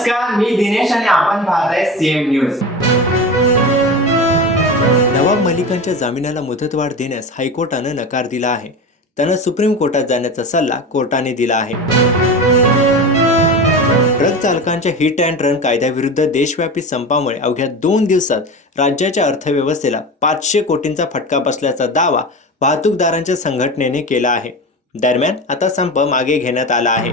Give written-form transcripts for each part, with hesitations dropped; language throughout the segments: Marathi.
नमस्कार, मी दिनेश आणि आपण पाहताय सीएम न्यूज. नवाब मलिकांच्या जामिनाला मुदतवाढ देण्यास हायकोर्टानं नकार दिला आहे. त्यांना सुप्रीम कोर्टात जाण्याचा सल्ला कोर्टाने दिला आहे. ट्रक चालकांच्या हिट अँड रन कायद्याविरुद्ध देशव्यापी संपामुळे अवघ्या 2 दिवसात राज्याच्या अर्थव्यवस्थेला 500 कोटींचा फटका बसल्याचा दावा वाहतूकदारांच्या संघटनेने केला आहे. दरम्यान आता संप मागे घेण्यात आला आहे.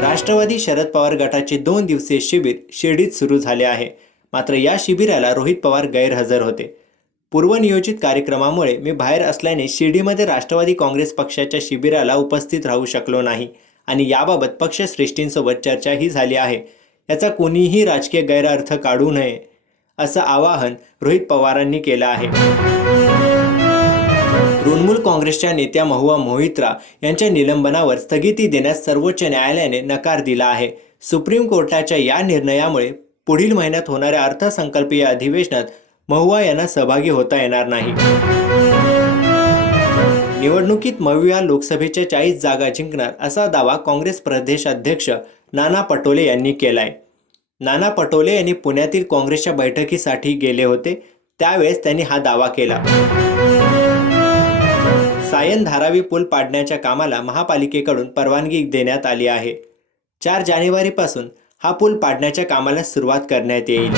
राष्ट्रवादी शरद पवार गटाचे 2 दिवसीय शिबिर शिर्डीत सुरू झाले आहे. मात्र या शिबिराला रोहित पवार गैरहजर होते. पूर्वनियोजित कार्यक्रमामुळे मी बाहेर असल्याने शिर्डीमध्ये राष्ट्रवादी काँग्रेस पक्षाच्या शिबिराला उपस्थित राहू शकलो नाही आणि याबाबत पक्षश्रेष्ठींसोबत चर्चाही झाली आहे. याचा कोणीही राजकीय गैरअर्थ काढू नये असं आवाहन रोहित पवारांनी केलं आहे. तृणमूल काँग्रेसच्या नेत्या महुआ मोहित्रा यांच्या निलंबनावर स्थगिती देण्यास सर्वोच्च न्यायालयाने नकार दिला आहे. सुप्रीम कोर्टाच्या या निर्णयामुळे पुढील महिन्यात होणाऱ्या अर्थसंकल्पीय अधिवेशनात महुआ यांना सहभागी होता येणार नाही. निवडणुकीत महुआ लोकसभेच्या 40 जागा जिंकणार असा दावा काँग्रेस प्रदेशाध्यक्ष नाना पटोले यांनी केलाय. नाना पटोले यांनी पुण्यातील काँग्रेसच्या बैठकीसाठी गेले होते. त्यावेळेस त्यांनी हा दावा केला. सायन धारावी पूल पाडण्याच्या कामाला महापालिकेकडून परवानगी देण्यात आली आहे. 4 जानेवारीपासून हा पूल पाडण्याच्या कामाला सुरुवात करण्यात येईल.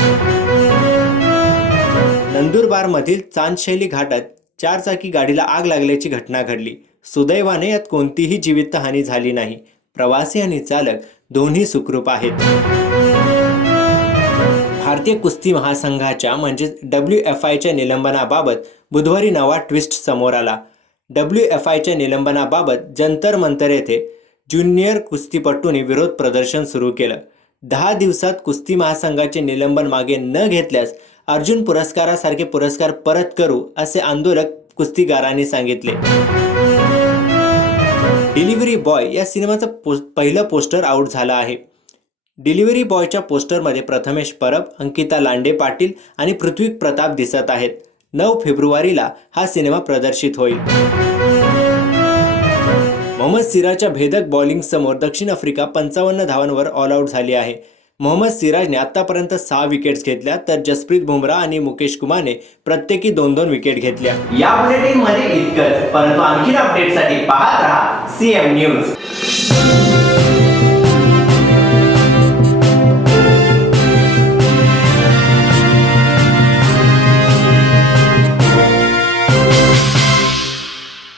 नंदुरबारमधील चांदशैली घाटात 4 चाकी गाडीला आग लागल्याची घटना घडली. सुदैवाने यात कोणतीही जीवितहानी झाली नाही. प्रवासी आणि चालक दोन्ही सुखरूप आहेत. भारतीय कुस्ती महासंघाच्या म्हणजेच WFIच्या निलंबनाबाबत बुधवारी नवा ट्विस्ट समोर आला. WFIच्या निलंबनाबाबत जंतर मंतर येथे ज्युनियर कुस्तीपटूंनी विरोध प्रदर्शन सुरू केलं. 10 दिवसात कुस्ती महासंघाचे निलंबन मागे न घेतल्यास अर्जुन पुरस्कारासारखे पुरस्कार परत करू असे आंदोलक कुस्तीगारांनी सांगितले. डिलिव्हरी बॉय या सिनेमाचं पहिलं पोस्टर आउट झालं आहे. डिलिव्हरी बॉयच्या पोस्टरमध्ये प्रथमेश परब, अंकिता लांडे पाटील आणि पृथ्वी प्रताप दिसत आहेत. 9 फेब्रुवारीला हा सिनेमा प्रदर्शित होईल. मोहम्मद सिराजच्या भेदक बॉलिंग समोर दक्षिण आफ्रिका 55 धावांवर ऑल आउट झाली आहे. मोहम्मद सिराजने आतापर्यंत 6 विकेट्स घेतल्या तर जसप्रीत बुमराह आणि मुकेश कुमारने प्रत्येकी 2-2 विकेट घेतल्या. या बुलेटिन मध्ये इतकंच, परंतु आणखी अपडेटसाठी पाहत राहा सीएम न्यूज.